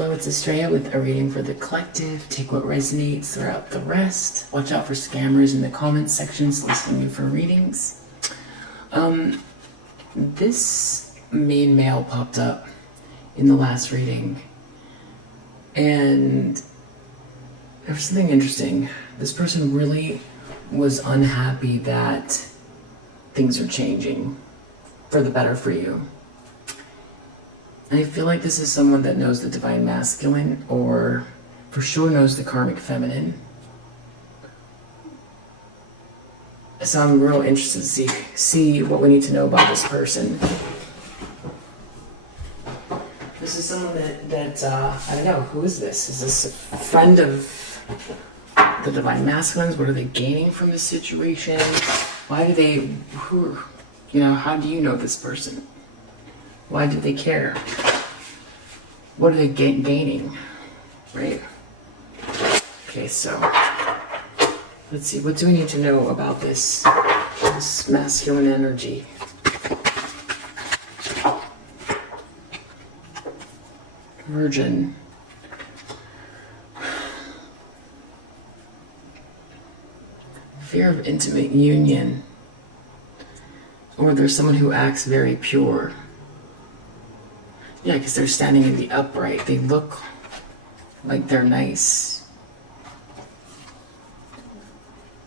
Hello, it's Estrella with a reading for the collective. Take what resonates, throw out the rest. Watch out for scammers in the comments section soliciting you for readings. This main male popped up in the last reading, and there was something interesting. This person really was unhappy that things are changing for the better for you. I feel like this is someone that knows the divine masculine, or for sure knows the karmic feminine. So I'm real interested to see what we need to know about this person. This is someone that I don't know, who is this? Is this a friend of the divine masculines? What are they gaining from this situation? Why do they, how do you know this person? Why do they care? What are they gaining? Right? Okay, so let's see. What do we need to know about this masculine energy? Virgin. Fear of intimate union. Or there's someone who acts very pure. Yeah, because they're standing in the upright. They look like they're nice.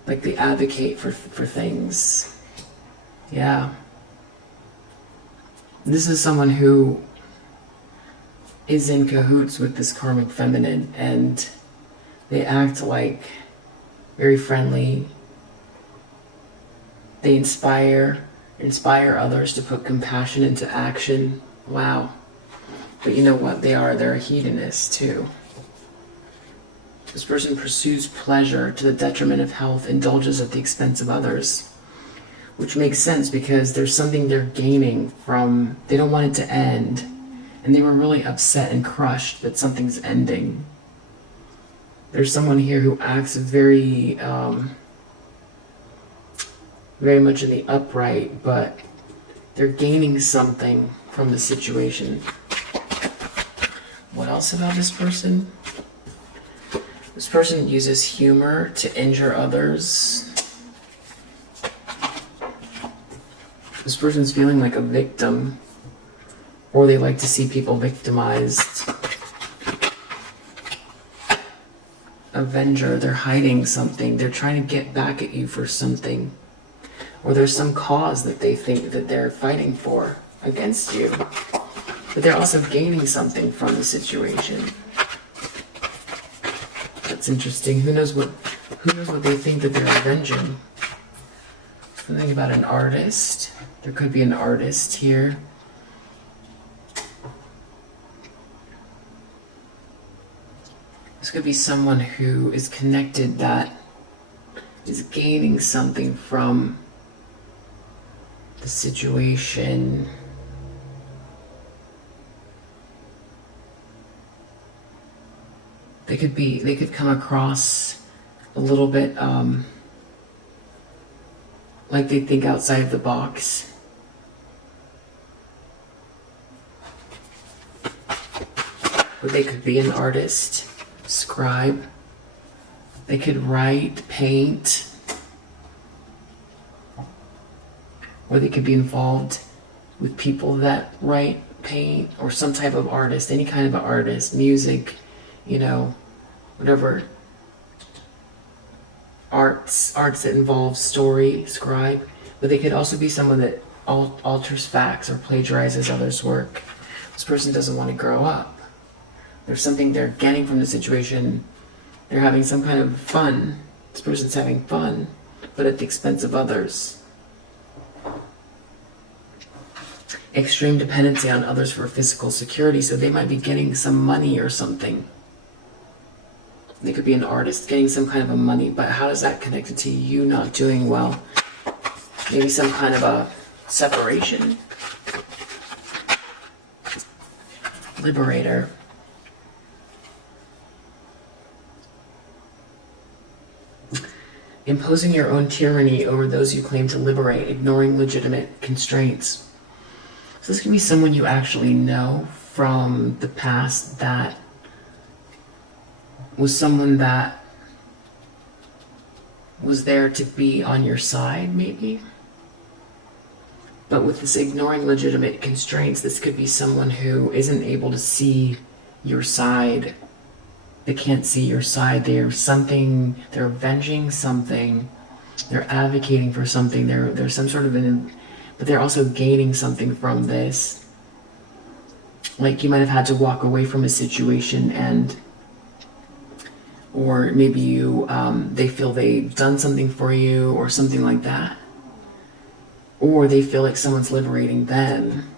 Like they advocate for things. Yeah. This is someone who is in cahoots with this karmic feminine, and they act like very friendly. They inspire others to put compassion into action. Wow. But you know what they are? They're a hedonist too. This person pursues pleasure to the detriment of health, indulges at the expense of others. Which makes sense because there's something they're gaining from, they don't want it to end. And they were really upset and crushed that something's ending. There's someone here who acts very, very much in the upright, but they're gaining something from the situation. What else about this person? This person uses humor to injure others. This person's feeling like a victim, or they like to see people victimized. Avenger, they're hiding something. They're trying to get back at you for something. Or there's some cause that they think that they're fighting for against you. But they're also gaining something from the situation. That's interesting. Who knows what they think that they're avenging? Something about an artist. There could be an artist here. This could be someone who is connected that is gaining something from the situation. They could come across a little bit like they think outside of the box. Or they could be an artist, scribe. They could write, paint. Or they could be involved with people that write, paint, or some type of artist, any kind of an artist, music, whatever. Arts that involve story, scribe. But they could also be someone that alters facts or plagiarizes others' work. This person doesn't want to grow up. There's something they're getting from the situation. They're having some kind of fun. This person's having fun, but at the expense of others. Extreme dependency on others for physical security, so they might be getting some money or something. They could be an artist getting some kind of a money, but how is that connected to you not doing well? Maybe some kind of a separation. Liberator. Imposing your own tyranny over those you claim to liberate, ignoring legitimate constraints. So this can be someone you actually know from the past that was someone that was there to be on your side, maybe. But with this ignoring legitimate constraints, this could be someone who isn't able to see your side. They can't see your side. They're avenging something. They're advocating for something. There's some sort of but they're also gaining something from this. Like you might have had to walk away from a situation or maybe they feel they've done something for you or something like that. Or they feel like someone's liberating them.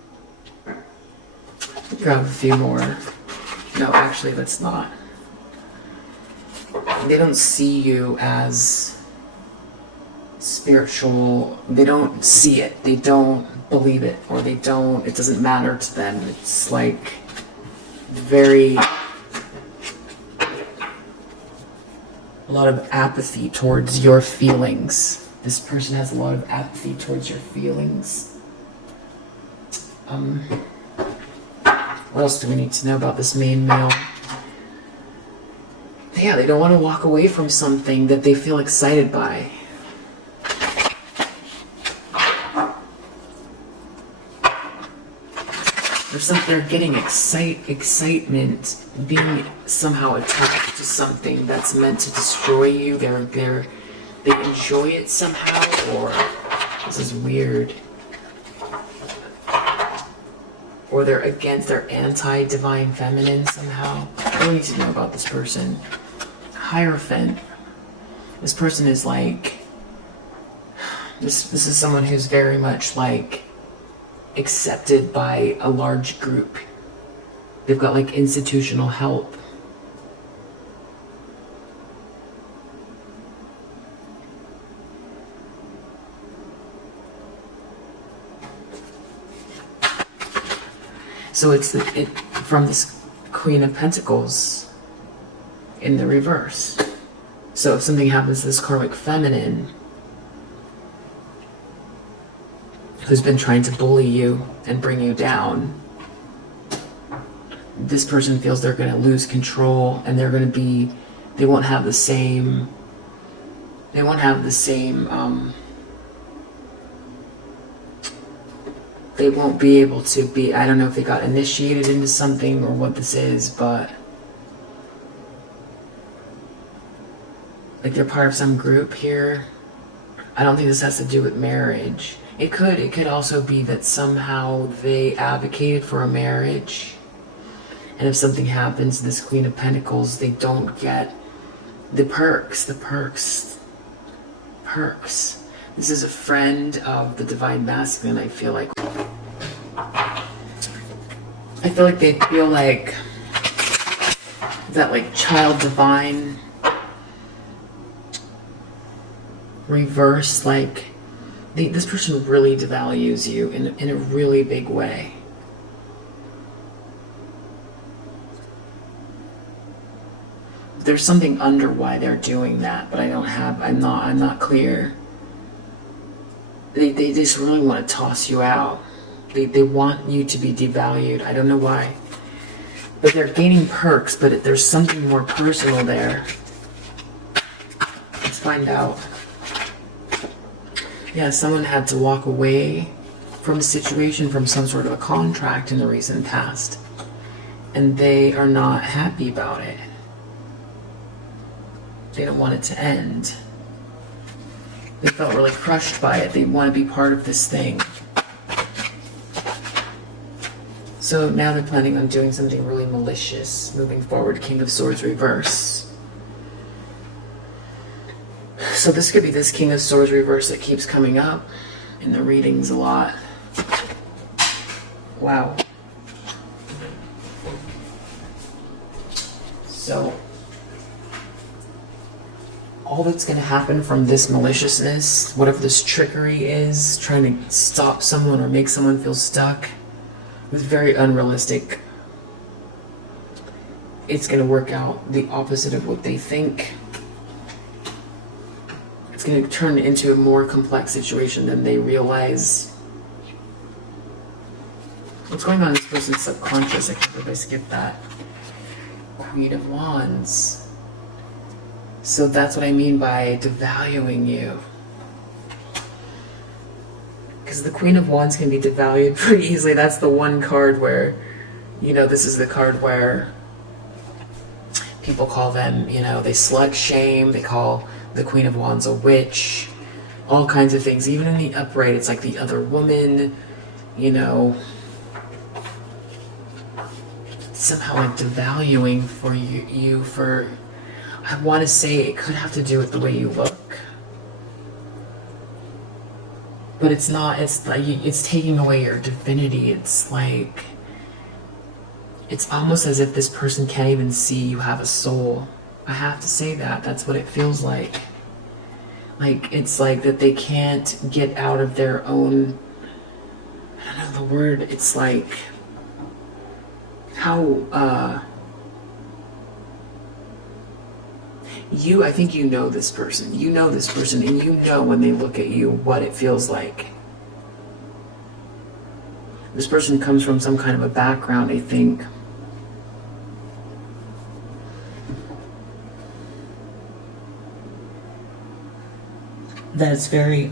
Grab a few more. No, actually, that's not. They don't see you as spiritual. They don't see it. They don't believe it. Or it doesn't matter to them. It's like a lot of apathy towards your feelings. This person has a lot of apathy towards your feelings. What else do we need to know about this main male? Yeah, they don't want to walk away from something that they feel excited by. They're getting excitement, being somehow attached to something that's meant to destroy you. They enjoy it somehow, or this is weird. Or they're anti-divine feminine somehow. What do we need to know about this person? Hierophant. This person is like, this is someone who's very much like accepted by a large group. They've got like institutional help. So it's from this Queen of Pentacles in the reverse. So if something happens to this karmic feminine who's been trying to bully you and bring you down, this person feels they're going to lose control and they won't have the same they won't be able to be, I don't know if they got initiated into something or what this is, but like they're part of some group here. I don't think this has to do with marriage. It could also be that somehow they advocated for a marriage, and if something happens to this Queen of Pentacles, they don't get the perks. This is a friend of the Divine Masculine, I feel like. I feel like they feel like that like child divine reverse, like this person really devalues you in a really big way. There's something under why they're doing that, but I'm not clear. They just really want to toss you out. They want you to be devalued. I don't know why. But they're gaining perks, but there's something more personal there. Let's find out. Yeah, someone had to walk away from a situation, from some sort of a contract in the recent past. And they are not happy about it. They don't want it to end. They felt really crushed by it. They want to be part of this thing. So now they're planning on doing something really malicious moving forward. King of Swords reverse. So this could be this King of Swords reverse that keeps coming up in the readings a lot. Wow. So all that's going to happen from this maliciousness, whatever this trickery is, trying to stop someone or make someone feel stuck, is very unrealistic. It's going to work out the opposite of what they think. It's going to turn into a more complex situation than they realize. What's going on in this person's subconscious? I can't believe I skipped that. Queen of Wands. So that's what I mean by devaluing you. Because the Queen of Wands can be devalued pretty easily. That's the one card where, you know, this is the card where people call them, you know, they slut shame. They call the Queen of Wands a witch. All kinds of things. Even in the upright, it's like the other woman, you know. Somehow like devaluing for you for, I want to say it could have to do with the way you look. But it's not, it's like, it's taking away your divinity. It's like, it's almost as if this person can't even see you have a soul. I have to say that. That's what it feels like. Like, it's like that they can't get out of their own, I don't know the word, it's like, how, I think you know this person. You know this person, and you know when they look at you what it feels like. This person comes from some kind of a background, I think. That's very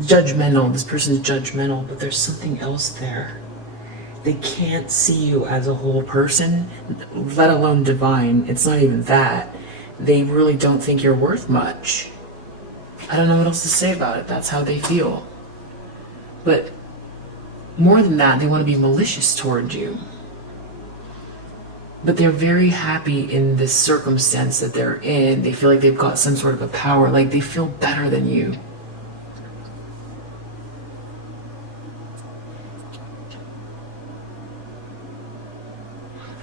judgmental. This person's judgmental, but there's something else there. They can't see you as a whole person, let alone divine. It's not even that. They really don't think you're worth much. I don't know what else to say about it. That's how they feel. But more than that, they want to be malicious towards you. But they're very happy in this circumstance that they're in. They feel like they've got some sort of a power, like they feel better than you.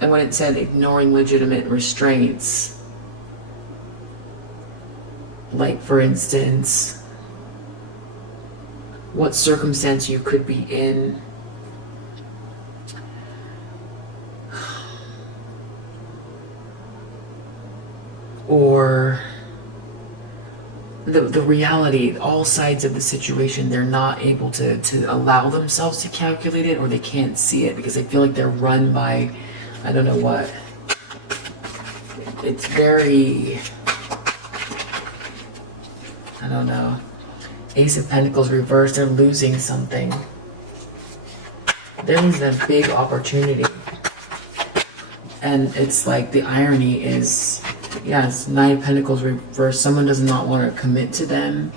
And when it said ignoring legitimate restraints, like for instance, what circumstance you could be in, or the reality, all sides of the situation, they're not able to allow themselves to calculate it, or they can't see it because they feel like they're run by, I don't know what. It's very, I don't know. Ace of Pentacles reversed, they're losing something. They're losing a big opportunity. And it's like the irony is, yes, Nine of Pentacles reversed. Someone does not want to commit to them.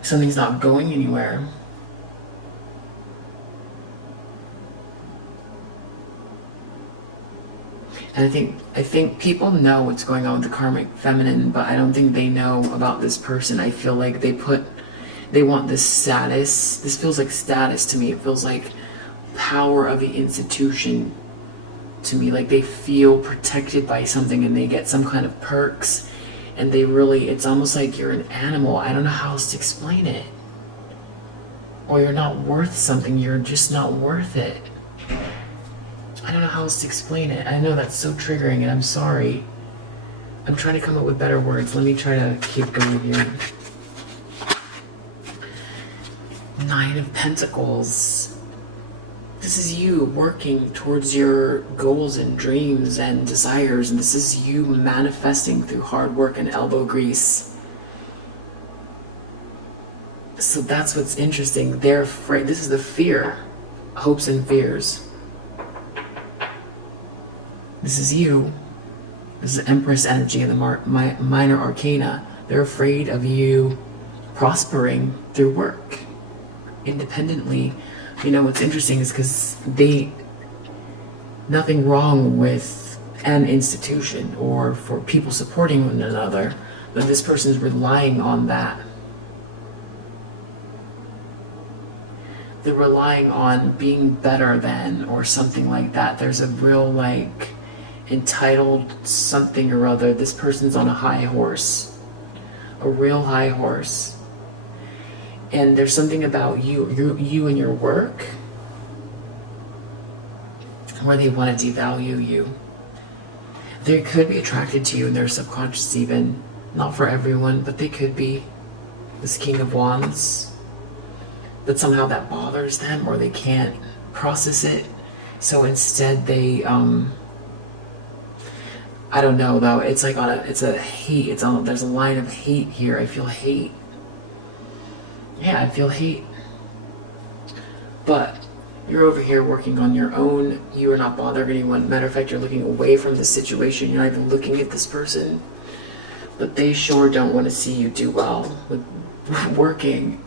Something's not going anywhere. And I think people know what's going on with the karmic feminine, but I don't think they know about this person. I feel like they want this status. This feels like status to me. It feels like power of the institution to me. Like they feel protected by something and they get some kind of perks, and they really, it's almost like you're an animal. I don't know how else to explain it. Or you're not worth something. You're just not worth it. I don't know how else to explain it. I know that's so triggering, and I'm sorry. I'm trying to come up with better words. Let me try to keep going here. Nine of Pentacles. This is you working towards your goals and dreams and desires, and this is you manifesting through hard work and elbow grease. So that's what's interesting. They're afraid. This is the fear. Hopes and fears. This is you. This is Empress energy in the minor arcana. They're afraid of you prospering through work independently. You know, what's interesting is because nothing wrong with an institution or for people supporting one another, but this person is relying on that. They're relying on being better than or something like that. There's a real like entitled something or other. This person's on a high horse, a real high horse. And there's something about you and your work where they want to devalue you. They could be attracted to you in their subconscious even. Not for everyone, but they could be. This King of Wands. but somehow that bothers them, or they can't process it. So instead they, I don't know though, it's like it's a hate, there's a line of hate here. I feel hate. Yeah, I feel hate. But you're over here working on your own. You are not bothering anyone. Matter of fact, you're looking away from the situation. You're not even looking at this person. But they sure don't want to see you do well with working.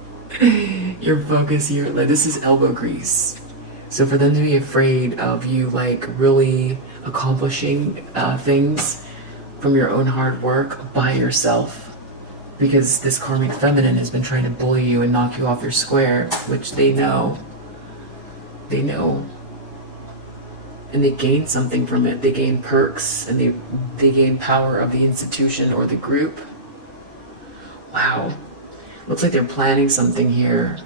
Your focus here, like, this is elbow grease. So for them to be afraid of you, like, really accomplishing things from your own hard work by yourself, because this karmic feminine has been trying to bully you and knock you off your square, which they know. They know. And they gain something from it. They gain perks, and they gain power of the institution or the group. Wow. Looks like they're planning something here.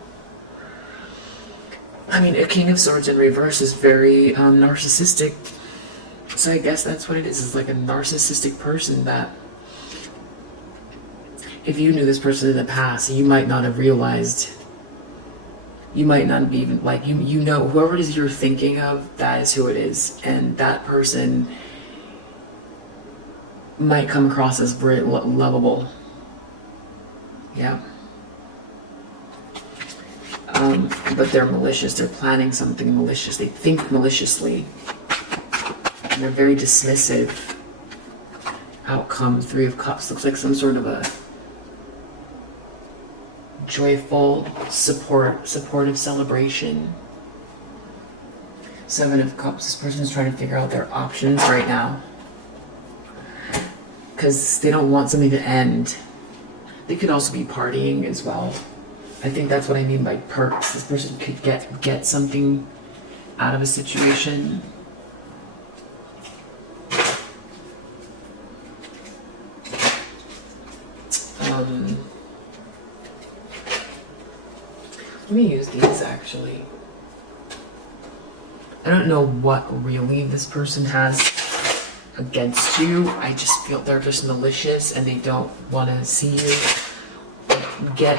I mean, a King of Swords in reverse is very narcissistic. So I guess that's what it is. It's like a narcissistic person that, if you knew this person in the past, you might not have realized. You might not be even, like, you know, whoever it is you're thinking of, that is who it is. And that person might come across as very lovable. Yeah. But they're malicious. They're planning something malicious. They think maliciously. And they're very dismissive. Outcome, Three of Cups. Looks like some sort of a joyful, supportive celebration. Seven of Cups. This person is trying to figure out their options right now, because they don't want something to end. They could also be partying as well. I think that's what I mean by perks. This person could get something out of a situation. Let me use these actually. I don't know what really this person has against you. I just feel they're just malicious and they don't want to see you get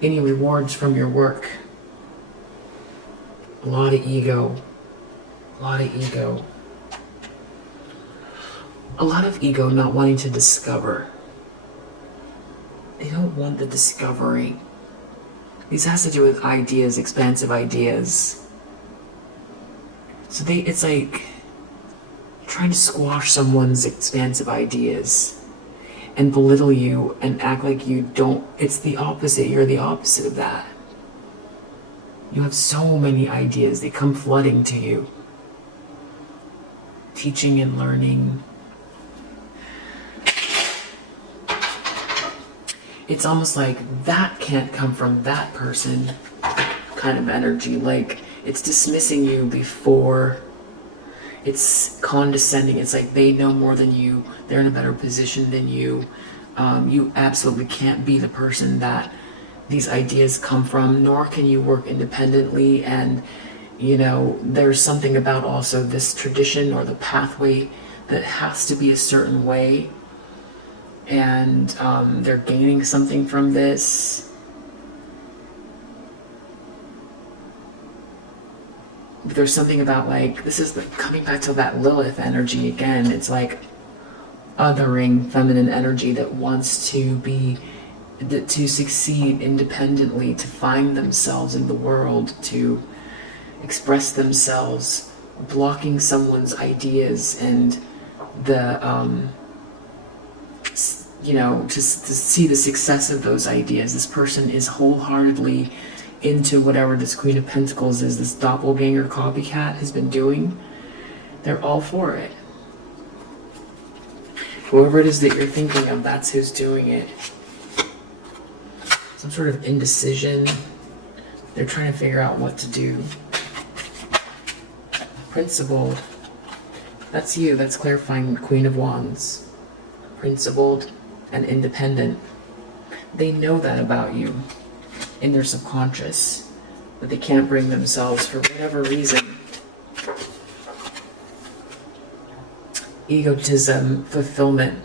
any rewards from your work. A lot of ego. A lot of ego. A lot of ego not wanting to discover. They don't want the discovery. This has to do with ideas, expansive ideas. So it's like trying to squash someone's expansive ideas and belittle you and act like you don't. It's the opposite. You're the opposite of that. You have so many ideas. They come flooding to you. Teaching and learning. It's almost like that can't come from that person kind of energy. Like, it's dismissing you before. It's condescending. It's like they know more than you. They're in a better position than you. You absolutely can't be the person that these ideas come from, nor can you work independently. And, you know, there's something about also this tradition or the pathway that has to be a certain way. And they're gaining something from this. But there's something about, like, this is coming back to that Lilith energy again. It's like othering feminine energy that wants to succeed independently, to find themselves in the world, to express themselves, blocking someone's ideas and the you know, to see the success of those ideas. This person is wholeheartedly into whatever this Queen of Pentacles is, this doppelganger copycat has been doing. They're all for it. Whoever it is that you're thinking of, that's who's doing it. Some sort of indecision. They're trying to figure out what to do. Principled. That's you. That's clarifying Queen of Wands. Principled and independent. They know that about you in their subconscious, but they can't bring themselves for whatever reason. Egotism, fulfillment,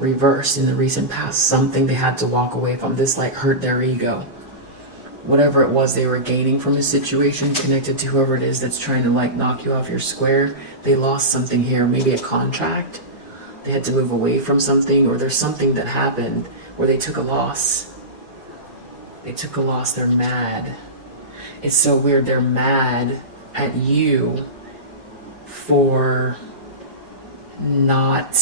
reversed in the recent past. Something they had to walk away from. This like hurt their ego. whatever it was they were gaining from a situation connected to whoever it is that's trying to like knock you off your square. They lost something here, maybe a contract. They had to move away from something, or there's something that happened where they took a loss. They took a loss, they're mad. It's so weird, they're mad at you for not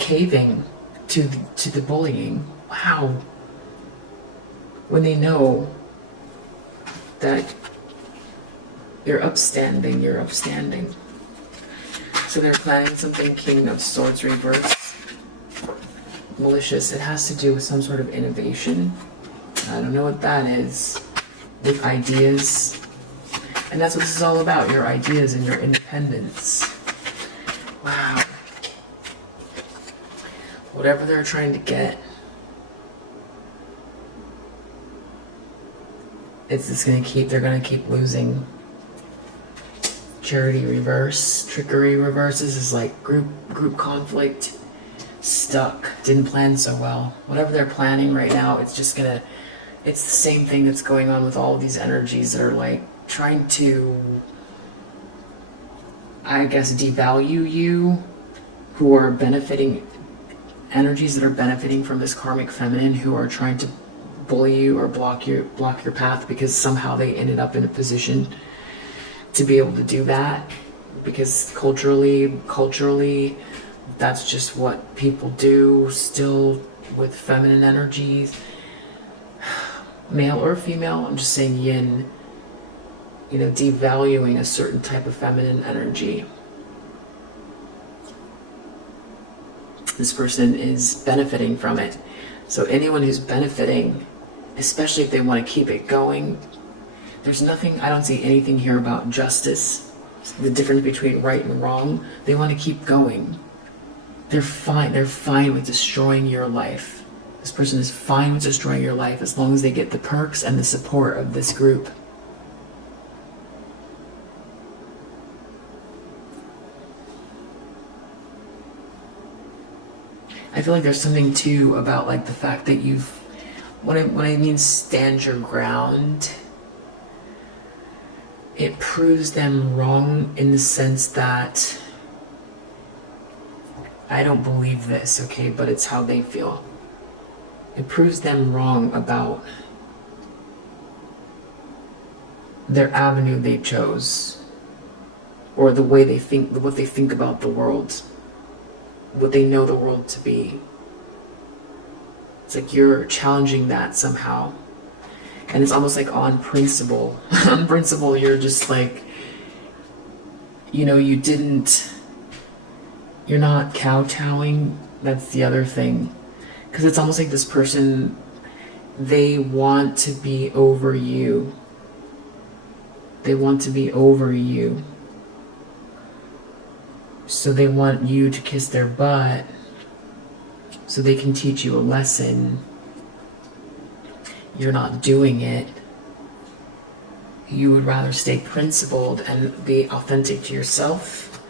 caving to the bullying. Wow. When they know that you're upstanding. So they're planning something, King of Swords reverse. Malicious, it has to do with some sort of innovation. I don't know what that is. With ideas. And that's what this is all about, your ideas and your independence. Wow. Whatever they're trying to get, they're gonna keep losing. Charity reverse, trickery reverse. This is like group conflict, stuck, didn't plan so well. Whatever they're planning right now, it's the same thing that's going on with all of these energies that are like trying to, I guess, devalue you, who are benefiting, energies that are benefiting from this karmic feminine, who are trying to bully you or block your path because somehow they ended up in a position to be able to do that, because culturally that's just what people do still with feminine energies, male or female. I'm just saying yin, devaluing a certain type of feminine energy. This person is benefiting from it. So anyone who's benefiting, especially if they want to keep it going, there's nothing, I don't see anything here about justice, the difference between right and wrong. They want to keep going. They're fine with destroying your life. This person is fine with destroying your life as long as they get the perks and the support of this group. I feel like there's something too about like the fact that when I mean stand your ground, it proves them wrong in the sense that I don't believe this, okay, but it's how they feel. It proves them wrong about their avenue they chose, or the way they think, what they think about the world, what they know the world to be. It's like you're challenging that somehow. And it's almost like on principle. On principle, you're just like, you're not kowtowing. That's the other thing. Because it's almost like this person, they want to be over you. They want to be over you. So they want you to kiss their butt so they can teach you a lesson. You're not doing it. You would rather stay principled and be authentic to yourself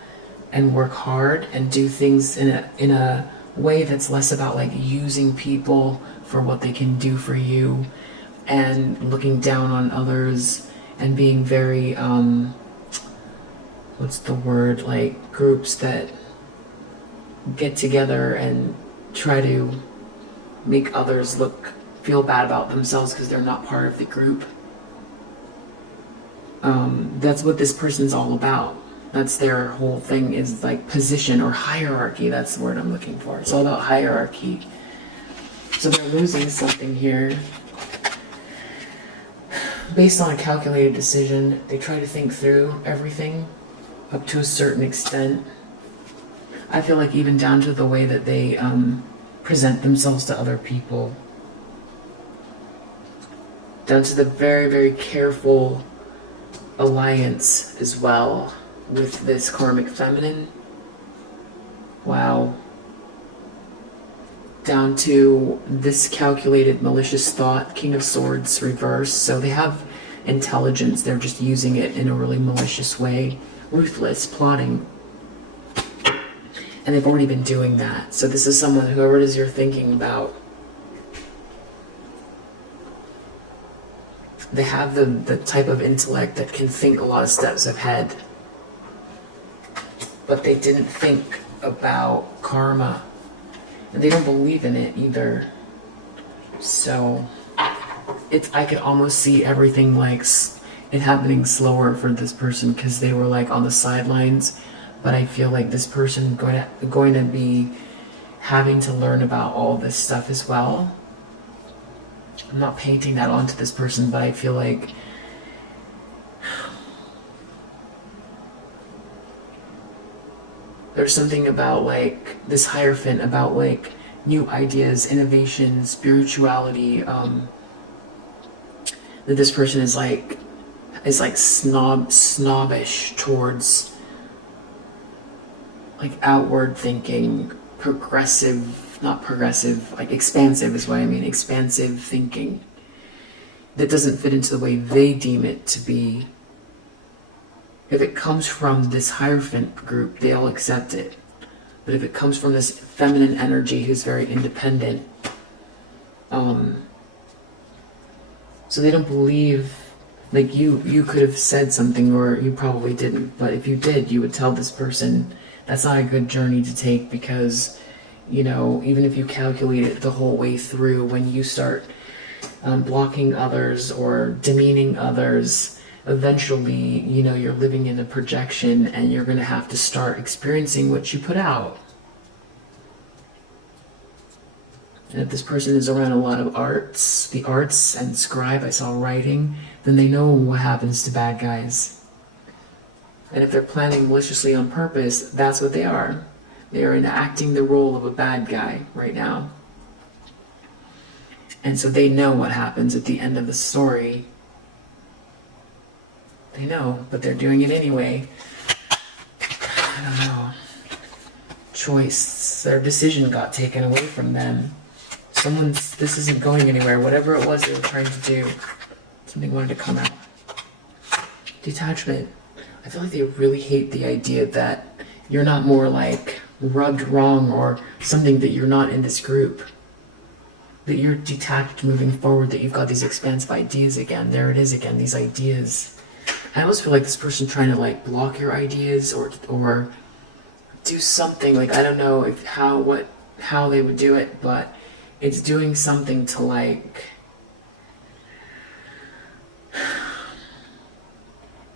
and work hard and do things in a way that's less about like using people for what they can do for you and looking down on others and being very what's the word, like groups that get together and try to make others feel bad about themselves because they're not part of the group. That's what this person's all about. That's their whole thing, is like position or hierarchy. That's the word I'm looking for. It's all about hierarchy. So they're losing something here. Based on a calculated decision, they try to think through everything up to a certain extent. I feel like even down to the way that they present themselves to other people. Down to the very, very careful alliance as well with this karmic feminine. Wow. Down to this calculated malicious thought, King of Swords reverse. So they have intelligence, they're just using it in a really malicious way. Ruthless, plotting. And they've already been doing that. So this is someone, whoever it is you're thinking about, they have the type of intellect that can think a lot of steps ahead. But they didn't think about karma. And they don't believe in it either. So I could almost see everything like it happening slower for this person because they were like on the sidelines. But I feel like this person going to be having to learn about all this stuff as well. I'm not painting that onto this person, but I feel like there's something about like this Hierophant, about like new ideas, innovation, spirituality, that this person is like snobbish towards like outward thinking, like expansive is what I mean, expansive thinking that doesn't fit into the way they deem it to be. If it comes from this Hierophant group, they'll accept it. But if it comes from this feminine energy who's very independent, so they don't believe, like you could have said something, or you probably didn't, but if you did, you would tell this person that's not a good journey to take, because, you know, even if you calculate it the whole way through, when you start blocking others or demeaning others, eventually, you know, you're living in a projection and you're going to have to start experiencing what you put out. And if this person is around a lot of arts, the arts and scribe, I saw writing, then they know what happens to bad guys. And if they're planning maliciously on purpose, that's what they are. They are enacting the role of a bad guy right now. And so they know what happens at the end of the story. They know, but they're doing it anyway. I don't know. Choice. Their decision got taken away from them. This isn't going anywhere. Whatever it was they were trying to do, something wanted to come out. Detachment. I feel like they really hate the idea that you're not more like rubbed wrong or something, that you're not in this group. That you're detached moving forward, that you've got these expansive ideas again. There it is again, these ideas. I almost feel like this person trying to like block your ideas or do something, like I don't know how they would do it, but it's doing something to like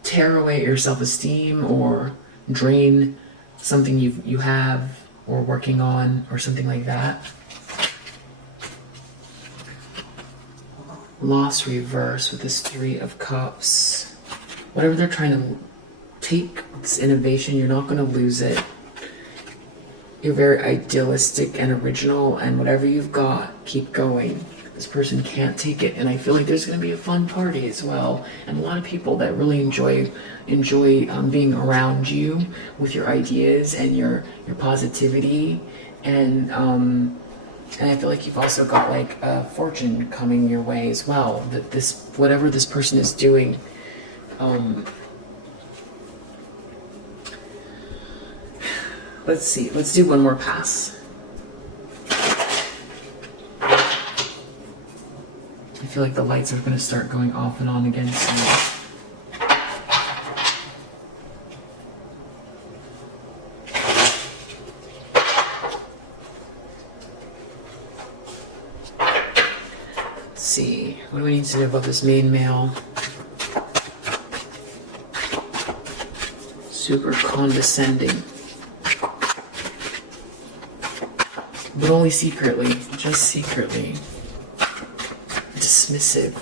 tear away your self-esteem or drain something you have or working on or something like that. Loss reverse with this 3 of Cups. Whatever they're trying to take, this innovation, you're not going to lose it. You're very idealistic and original, and whatever you've got, keep going. This person can't take it, and I feel like there's going to be a fun party as well, and a lot of people that really enjoy being around you with your ideas and your positivity, and I feel like you've also got like a fortune coming your way as well. That whatever this person is doing, let's see. Let's do one more pass. I feel like the lights are going to start going off and on again soon. Let's see. What do we need to know about this main male? Super condescending. But only secretly. Just secretly. Dismissive.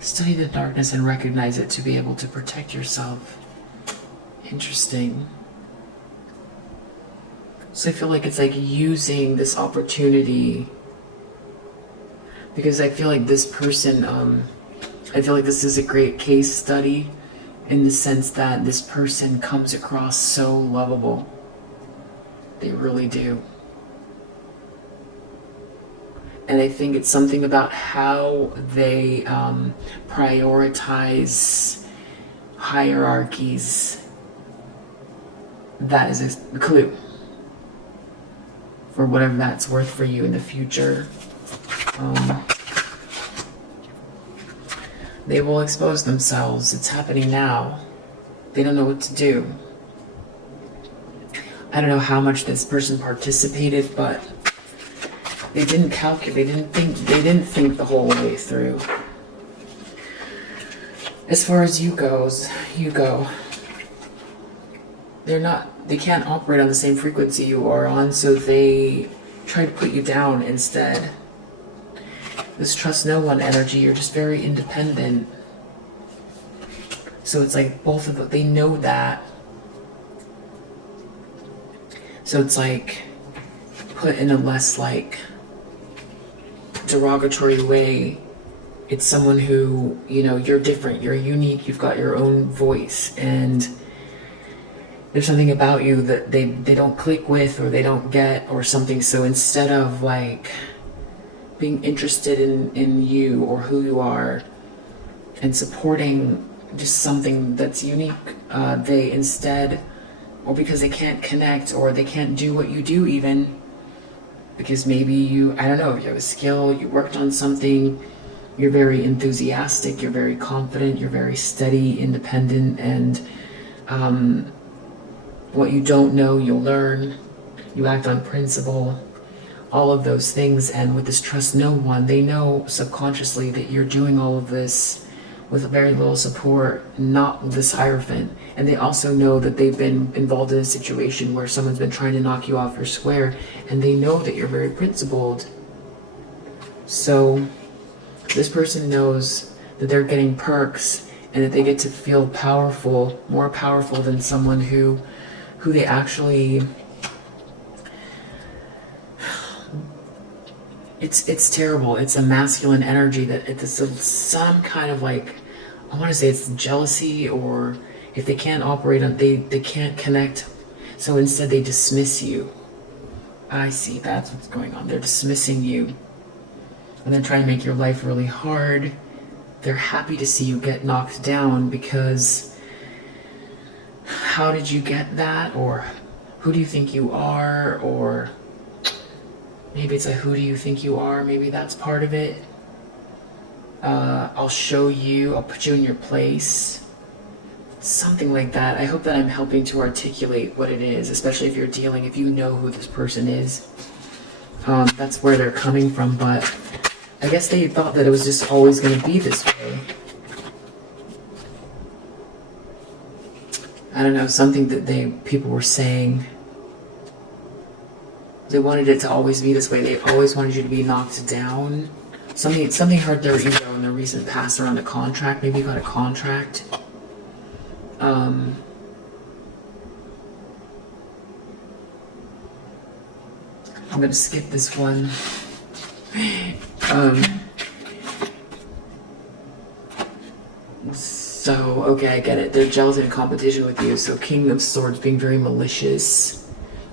Study the darkness and recognize it to be able to protect yourself. Interesting. So I feel like it's like using this opportunity, because I feel like this person, I feel like this is a great case study in the sense that this person comes across so lovable. They really do. And I think it's something about how they prioritize hierarchies. That is a clue for whatever that's worth for you in the future. They will expose themselves. It's happening now. They don't know what to do. I don't know how much this person participated, but they didn't calculate. They didn't think the whole way through. As far as you go. They can't operate on the same frequency you are on, so they try to put you down instead. This trust no one energy, you're just very independent. So it's like both of them, they know that. So it's like put in a less like derogatory way. It's someone who, you know, you're different, you're unique, you've got your own voice, and there's something about you that they don't click with or they don't get or something. So instead of like being interested in you or who you are and supporting just something that's unique, they instead, or because they can't connect or they can't do what you do even, because maybe you, I don't know, if you have a skill, you worked on something, you're very enthusiastic, you're very confident, you're very steady, independent, and what you don't know, you'll learn, you act on principle, all of those things. And with this trust no one, they know subconsciously that you're doing all of this with very little support, not this Hierophant. And they also know that they've been involved in a situation where someone's been trying to knock you off your square, and they know that you're very principled. So this person knows that they're getting perks and that they get to feel powerful, more powerful than someone who they actually, it's terrible. It's a masculine energy that it's some kind of like, I want to say it's jealousy, or if they can't operate on, they can't connect. So instead they dismiss you. I see, that's what's going on. They're dismissing you. And then trying to make your life really hard. They're happy to see you get knocked down because how did you get that? Or who do you think you are? Or maybe it's a who do you think you are? Maybe that's part of it. I'll show you, I'll put you in your place. Something like that. I hope that I'm helping to articulate what it is, especially if you're dealing, if you know who this person is. That's where they're coming from, but I guess they thought that it was just always going to be this way. I don't know, something that people were saying. They wanted it to always be this way. They always wanted you to be knocked down. Something hurt their ego in the recent past around a contract. Maybe you got a contract. I'm going to skip this one. So, okay, I get it. They're jealous and in competition with you. So King of Swords being very malicious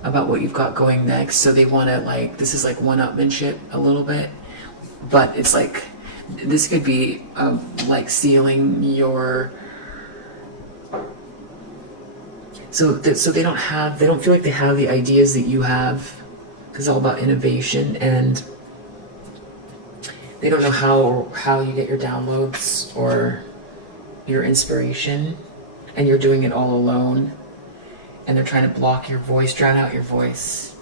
about what you've got going next. So they want to, like, this is like one-upmanship a little bit. But it's like, this could be like stealing your... So they don't feel like they have the ideas that you have. Because it's all about innovation, and they don't know how you get your downloads or your inspiration, and you're doing it all alone, and they're trying to block your voice, drown out your voice.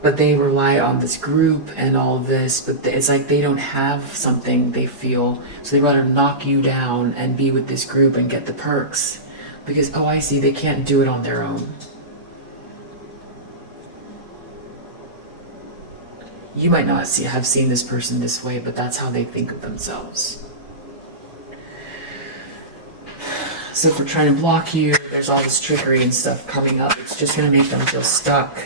But they rely on this group and all this, but it's like they don't have something they feel, so they rather knock you down and be with this group and get the perks, because, oh, I see, they can't do it on their own. You might not have seen this person this way, but that's how they think of themselves. So if we're trying to block you, there's all this trickery and stuff coming up. It's just going to make them feel stuck.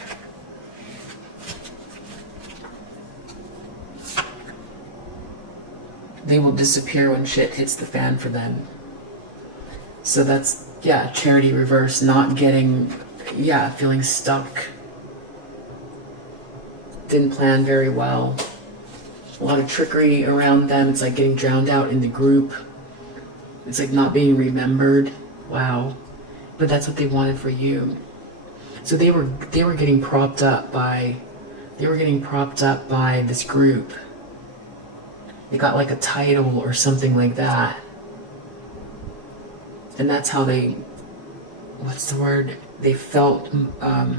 They will disappear when shit hits the fan for them. So that's, yeah, charity reverse, not getting, yeah, feeling stuck. didn't plan very well. A lot of trickery around them. It's like getting drowned out in the group. It's like not being remembered. Wow. But that's what they wanted for you. So they were getting propped up by this group. They got like a title or something like that. And that's how they, what's the word? They felt, I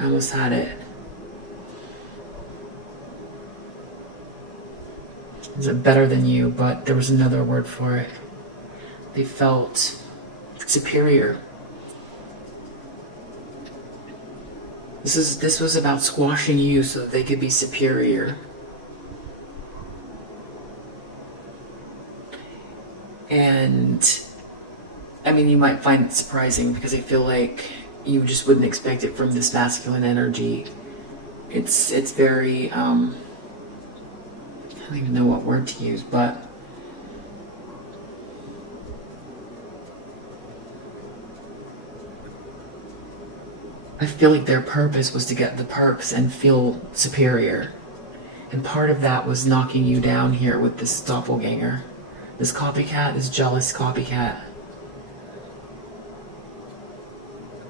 almost had it. Is it better than you? But there was another word for it. They felt superior. This was about squashing you so that they could be superior. And I mean, you might find it surprising because I feel like you just wouldn't expect it from this masculine energy. It's very I don't even know what word to use, but I feel like their purpose was to get the perks and feel superior. And part of that was knocking you down here with this doppelganger. This copycat, this jealous copycat.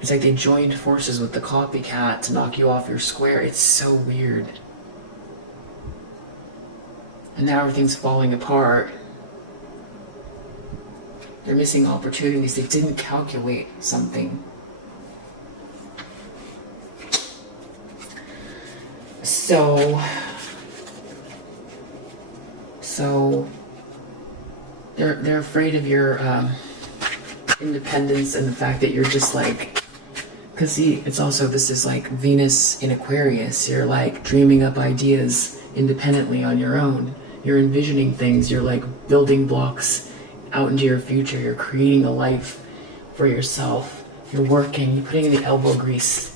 It's like they joined forces with the copycat to knock you off your square. It's so weird. And now everything's falling apart. They're missing opportunities. They didn't calculate something. So they're afraid of your independence and the fact that you're just like, because see, it's also, this is like Venus in Aquarius. You're like dreaming up ideas independently on your own. You're envisioning things. You're like building blocks out into your future. You're creating a life for yourself. You're working, you're putting in the elbow grease.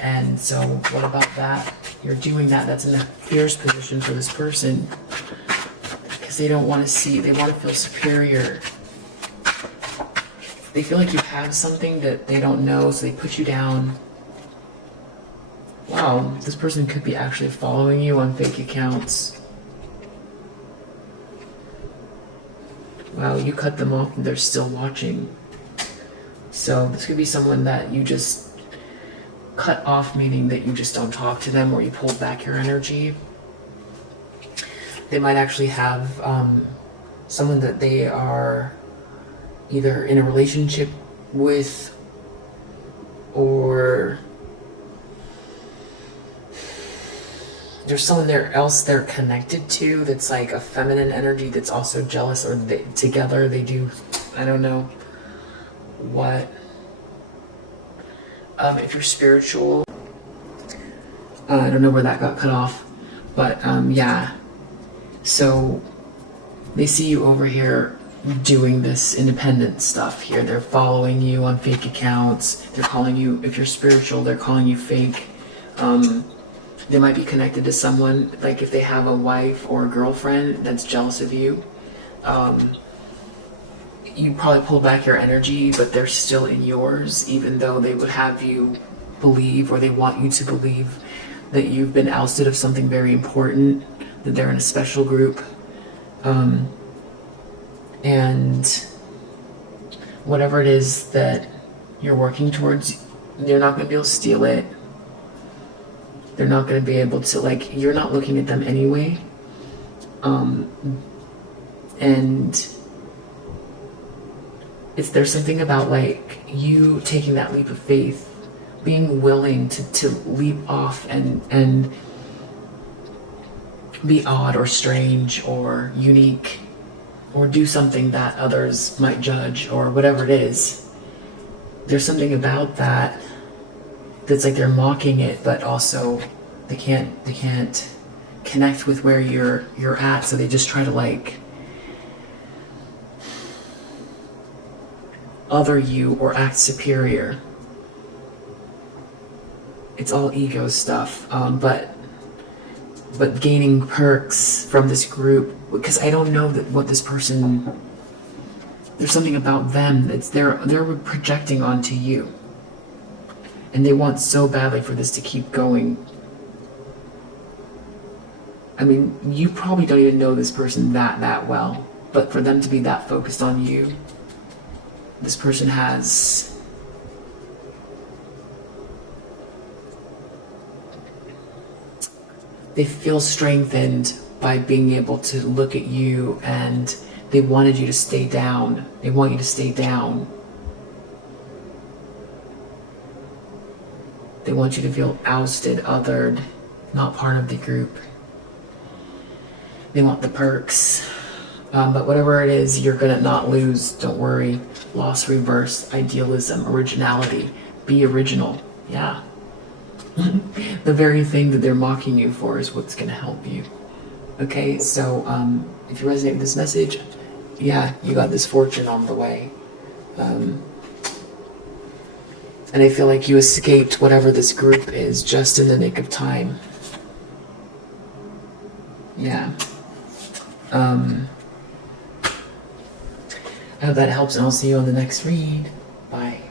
And so what about that? You're doing that. That's in a fierce position for this person. Because they don't want to see, they want to feel superior. They feel like you have something that they don't know, so they put you down. Wow, this person could be actually following you on fake accounts. Wow, you cut them off and they're still watching. So this could be someone that you just cut off, meaning that you just don't talk to them or you pulled back your energy. They might actually have someone that they are either in a relationship with, or there's someone else they're connected to that's like a feminine energy that's also jealous, or together they do, I don't know what. If you're spiritual, I don't know where that got cut off, but yeah. So they see you over here doing this independent stuff here. They're following you on fake accounts. They're calling you, if you're spiritual, they're calling you fake. They might be connected to someone, like if they have a wife or a girlfriend that's jealous of you. You probably pull back your energy, but they're still in yours, even though they would have you believe, or they want you to believe, that you've been ousted of something very important, that they're in a special group. And whatever it is that you're working towards, they're not going to be able to steal it. They're not going to be able to, like, you're not looking at them anyway. And there's something about like you taking that leap of faith, being willing to leap off and be odd or strange or unique, or do something that others might judge, or whatever it is. There's something about that that's like they're mocking it, but also they can't connect with where you're at, so they just try to like other you or act superior. It's all ego stuff, but gaining perks from this group, because I don't know that what this person, there's something about them that's they're projecting onto you, And they want so badly for this to keep going. I mean, you probably don't even know this person that well, but for them to be that focused on you, this person has they feel strengthened by being able to look at you, and they wanted you to stay down. They want you to stay down. They want you to feel ousted, othered, not part of the group. They want the perks. But whatever it is, you're gonna not lose. Don't worry. Loss, reverse, idealism, originality. Be original. Yeah. The very thing that they're mocking you for is what's gonna help you. Okay, so if you resonate with this message, yeah, you got this fortune on the way. And I feel like you escaped whatever this group is just in the nick of time. Yeah. I hope that helps, and I'll see you on the next read. Bye.